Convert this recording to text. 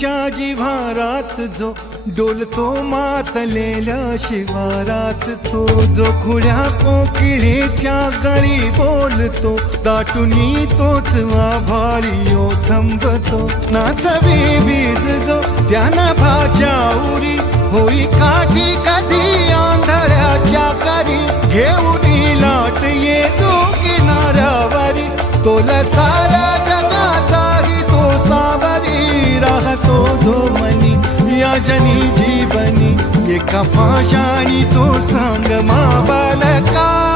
ढालीच्या जिव्हारात जो डोलतो मातलेल्या शिवारात, तो जो खुळ्या कोकिळेच्या गळी बोलतो, दाटुनी तोच आभाळी थांबतो. नाचवी वीज जो त्या नभाच्या उरी, होई काठी कधी आंधळ्याच्या करी, घेऊन लाट येतो किनाऱ्यावरी, तोला सारा जगाचाही तो सावरी, राहतो जो मनी या जनी जीवनी, एका पाशाणी तो सांग मा बालका.